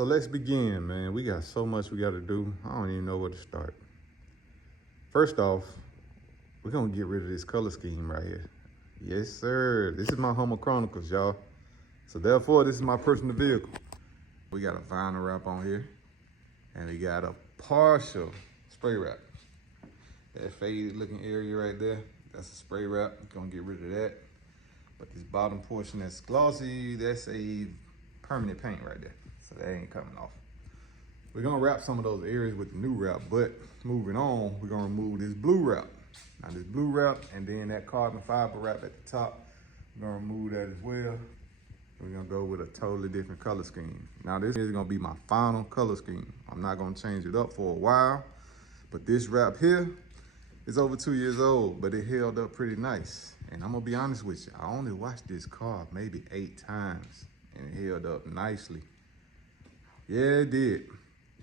So let's begin, man. We got so much we got to do. I don't even know where to start. First off, we're going to get rid of this color scheme right here. Yes, sir. This is my Homer Chronicles, y'all. So therefore, this is my personal vehicle. We got a vinyl wrap on here, and we got a partial spray wrap. That faded looking area right there, that's a spray wrap. Gonna get rid of that. But this bottom portion that's glossy, that's a permanent paint right there. So that ain't coming off. We're gonna wrap some of those areas with the new wrap, but moving on, we're gonna remove this blue wrap. Now this blue wrap and then that carbon fiber wrap at the top, we're gonna remove that as well. We're gonna go with a totally different color scheme. Now this is gonna be my final color scheme. I'm not gonna change it up for a while, but this wrap here is over 2 years old, but it held up pretty nice. And I'm gonna be honest with you, I only washed this car maybe 8 times and it held up nicely. Yeah, it did.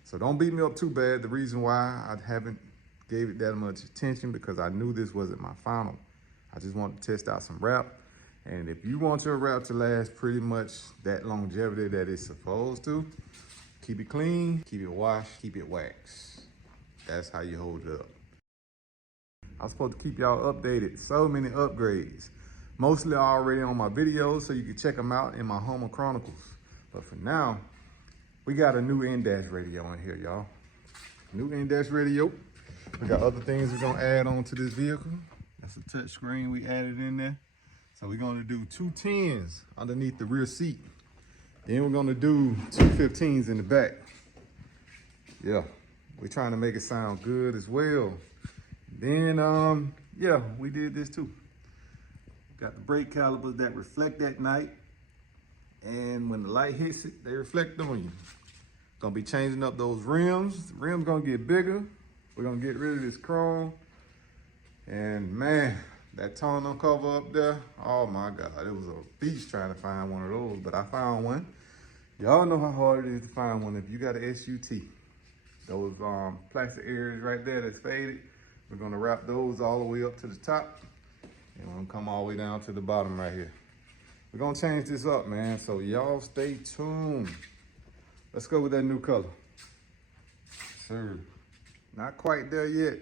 So don't beat me up too bad. The reason why I haven't gave it that much attention because I knew this wasn't my final. I just wanted to test out some wrap. And if you want your wrap to last pretty much that longevity that it's supposed to, keep it clean, keep it washed, keep it waxed. That's how you hold it up. I was supposed to keep y'all updated. So many upgrades. Mostly already on my videos, so you can check them out in my Homer Chronicles. But for now, we got a new in-dash radio in here, y'all. New in-dash radio. We got other things we're gonna add on to this vehicle. That's a touch screen we added in there. So we're gonna do 2 10s underneath the rear seat. Then we're gonna do 2 15s in the back. Yeah, we're trying to make it sound good as well. Then, yeah, we did this too. Got the brake calipers that reflect at night. And when the light hits it, they reflect on you. Gonna be changing up those rims. The rims gonna get bigger. We're gonna get rid of this chrome. And man, that tonneau cover up there, oh my God, it was a beast trying to find one of those, but I found one. Y'all know how hard it is to find one if you got an SUT. Those plastic areas right there that's faded, we're gonna wrap those all the way up to the top, and we're gonna come all the way down to the bottom right here. We're gonna change this up, man, so y'all stay tuned. Let's go with that new color. Sir, not quite there yet,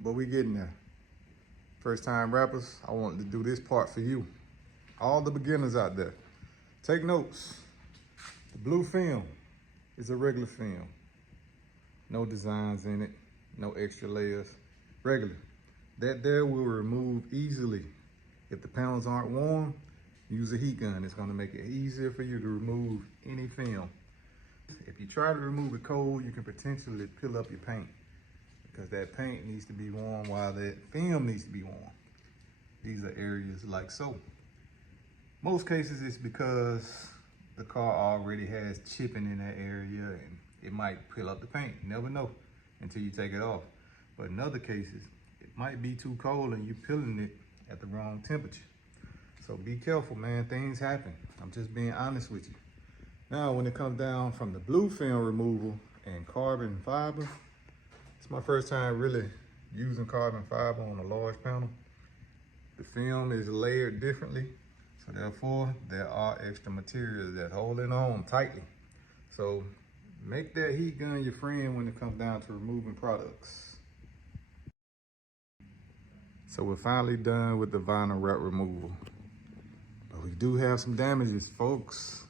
but we getting there. First time rappers, I wanted to do this part for you. All the beginners out there, take notes. The blue film is a regular film. No designs in it, no extra layers, regular. That there will remove easily. If the panels aren't warm, use a heat gun. It's gonna make it easier for you to remove any film. If you try to remove it cold, you can potentially peel up your paint because that paint needs to be warm while that film needs to be warm. These are areas like so. Most cases it's because the car already has chipping in that area and it might peel up the paint. You never know until you take it off. But in other cases, it might be too cold and you're peeling it at the wrong temperature. So be careful, man, things happen. I'm just being honest with you. Now, when it comes down from the blue film removal and carbon fiber, it's my first time really using carbon fiber on a large panel. The film is layered differently, so therefore there are extra materials that hold it on tightly. So make that heat gun your friend when it comes down to removing products. So we're finally done with the vinyl wrap removal. But we do have some damages, folks.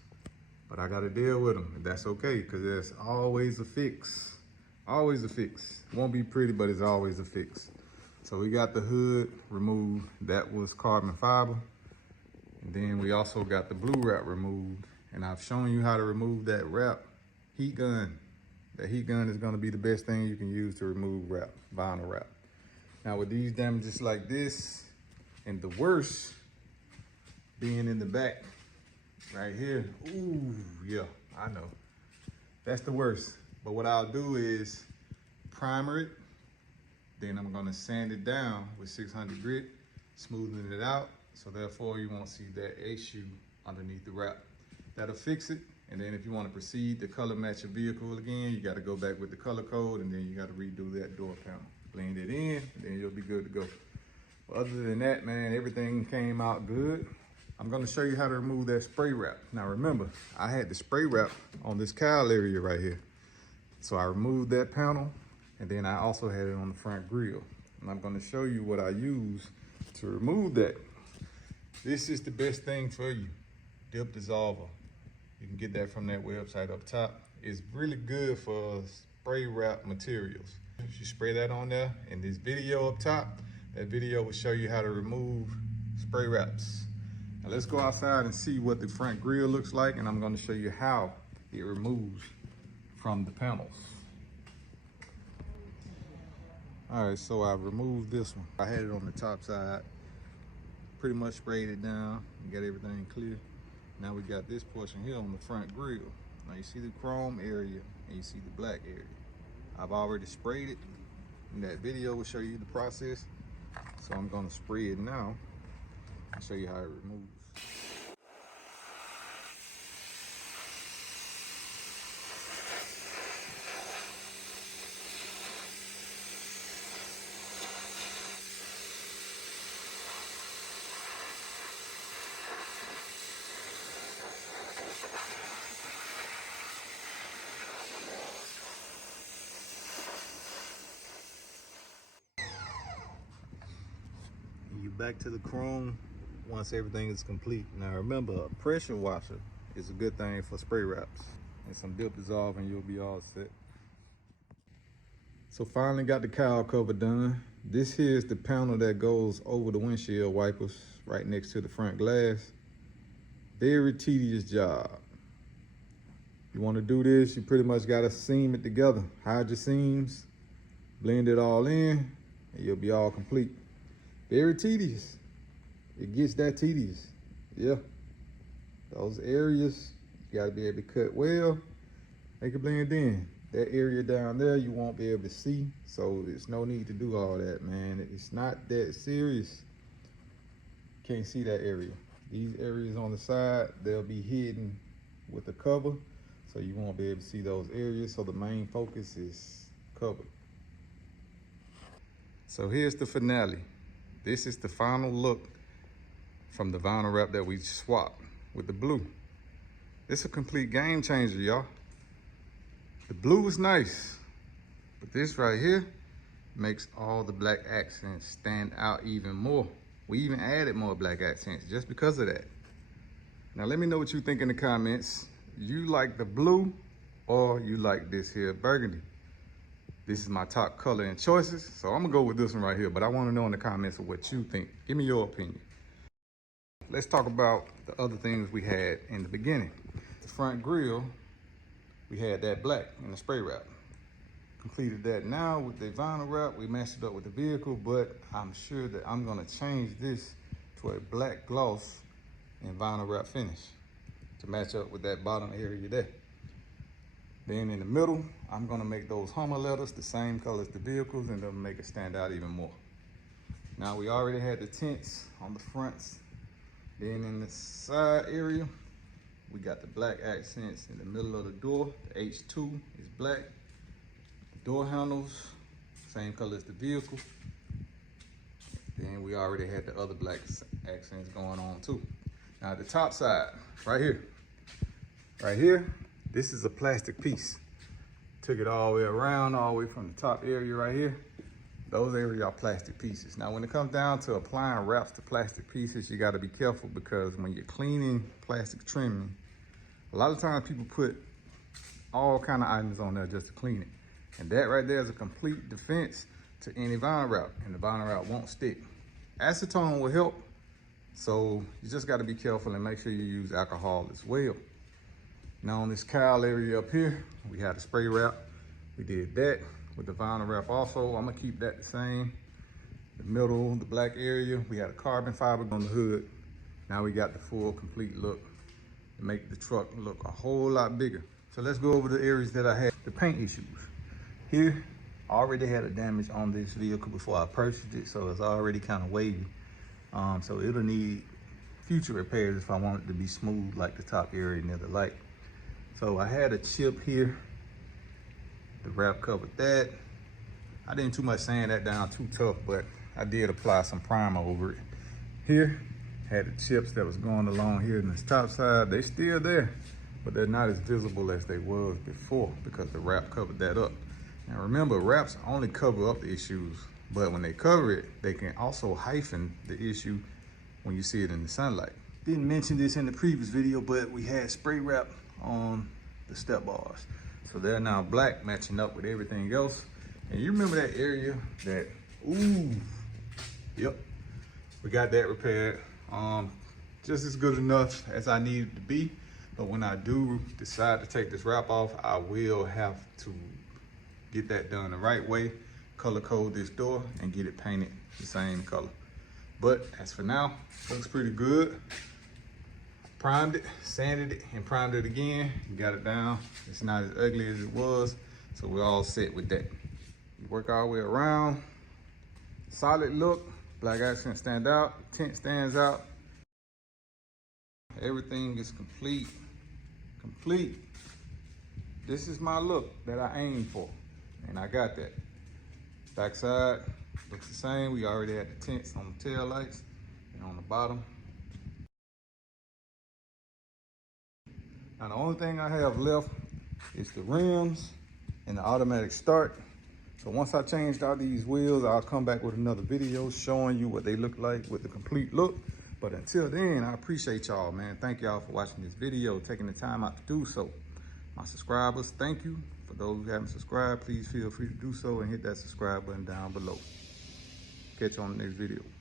But I gotta deal with them. That's okay, because there's always a fix. Always a fix. Won't be pretty, but it's always a fix. So we got the hood removed. That was carbon fiber. And then we also got the blue wrap removed. And I've shown you how to remove that wrap. Heat gun. That heat gun is gonna be the best thing you can use to remove wrap, vinyl wrap. Now with these damages like this, and the worst being in the back, right here. Ooh, yeah, I know. That's the worst. But what I'll do is primer it. Then I'm gonna sand it down with 600 grit, smoothing it out. So therefore you won't see that issue underneath the wrap. That'll fix it. And then if you wanna proceed to color match your vehicle again, you gotta go back with the color code and then you gotta redo that door panel. Blend it in, and then you'll be good to go. But other than that, man, everything came out good. I'm gonna show you how to remove that spray wrap. Now remember, I had the spray wrap on this cowl area right here. So I removed that panel, and then I also had it on the front grille. And I'm gonna show you what I use to remove that. This is the best thing for you, dip dissolver. You can get that from that website up top. It's really good for spray wrap materials. You spray that on there, and this video up top, that video will show you how to remove spray wraps. Now let's go outside and see what the front grille looks like, and I'm gonna show you how it removes from the panels. All right, so I removed this one. I had it on the top side, pretty much sprayed it down, and got everything clear. Now we got this portion here on the front grille. Now you see the chrome area and you see the black area. I've already sprayed it, and that video will show you the process. So I'm gonna spray it now and show you how it removes. You back to the chrome once everything is complete. Now remember, a pressure washer is a good thing for spray wraps, and some dip dissolve and you'll be all set. So finally got the cowl cover done. This here is the panel that goes over the windshield wipers right next to the front glass. Very tedious job. You want to do this, you pretty much got to seam it together. Hide your seams, blend it all in, and you'll be all complete. Very tedious. It gets that tedious. Yeah. Those areas, you gotta be able to cut well, make it blend in. That area down there, you won't be able to see, so there's no need to do all that, man. It's not that serious. Can't see that area. These areas on the side, they'll be hidden with the cover, so you won't be able to see those areas, so the main focus is covered. So here's the finale. This is the final look from the vinyl wrap that we swapped with the blue. It's a complete game changer, y'all. The blue is nice, but this right here makes all the black accents stand out even more. We even added more black accents just because of that. Now let me know what you think in the comments. You like the blue or you like this here burgundy? This is my top color and choices, so I'm gonna go with this one right here, but I wanna know in the comments of what you think. Give me your opinion. Let's talk about the other things we had in the beginning. The front grille, we had that black in the spray wrap. Completed that now with the vinyl wrap. We matched it up with the vehicle, but I'm sure that I'm gonna change this to a black gloss and vinyl wrap finish to match up with that bottom area there. Then in the middle, I'm gonna make those Hummer letters the same color as the vehicles, and they'll make it stand out even more. Now we already had the tints on the fronts. Then in the side area, we got the black accents in the middle of the door. The H2 is black. The door handles, same color as the vehicle. Then we already had the other black accents going on too. Now the top side, right here, this is a plastic piece. Took it all the way around, all the way from the top area right here. Those areas are plastic pieces. Now, when it comes down to applying wraps to plastic pieces, you gotta be careful, because when you're cleaning plastic trimming, a lot of times people put all kind of items on there just to clean it. And that right there is a complete defense to any vinyl wrap, and the vinyl wrap won't stick. Acetone will help, so you just gotta be careful and make sure you use alcohol as well. Now on this cowl area up here, we had a spray wrap. We did that with the vinyl wrap also. I'm gonna keep that the same. The middle, the black area, we had a carbon fiber on the hood. Now we got the full complete look to make the truck look a whole lot bigger. So let's go over the areas that I had the paint issues. Here, I already had a damage on this vehicle before I purchased it, so it's already kind of wavy. So it'll need future repairs if I want it to be smooth like the top area near the light. So I had a chip here. The wrap covered that. I didn't too much sand that down too tough, but I did apply some primer over it. Here, Had the chips that was going along here in this top side. They still there, but they're not as visible as they was before because the wrap covered that up. Now remember, wraps only cover up the issues, but when they cover it, they can also heighten the issue when you see it in the sunlight. Didn't mention this in the previous video, but we had spray wrap on the step bars. So they're now black, matching up with everything else. And you remember that area that, ooh, yep, we got that repaired. Just as good enough as I need it to be. But when I do decide to take this wrap off, I will have to get that done the right way, color code this door, and get it painted the same color. But as for now, looks pretty good. Primed it, sanded it, and primed it again. Got it down. It's not as ugly as it was, so we're all set with that. We work our way around. Solid look. Black accent stand out. Tint stands out. Everything is complete. Complete. This is my look that I aimed for, and I got that. Backside looks the same. We already had the tints on the tail lights and on the bottom. Now the only thing I have left is the rims and the automatic start. So once I changed out these wheels, I'll come back with another video showing you what they look like with the complete look. But until then, I appreciate y'all, man. Thank y'all for watching this video, taking the time out to do so. My subscribers, thank you. For those who haven't subscribed, please feel free to do so and hit that subscribe button down below. Catch you on the next video.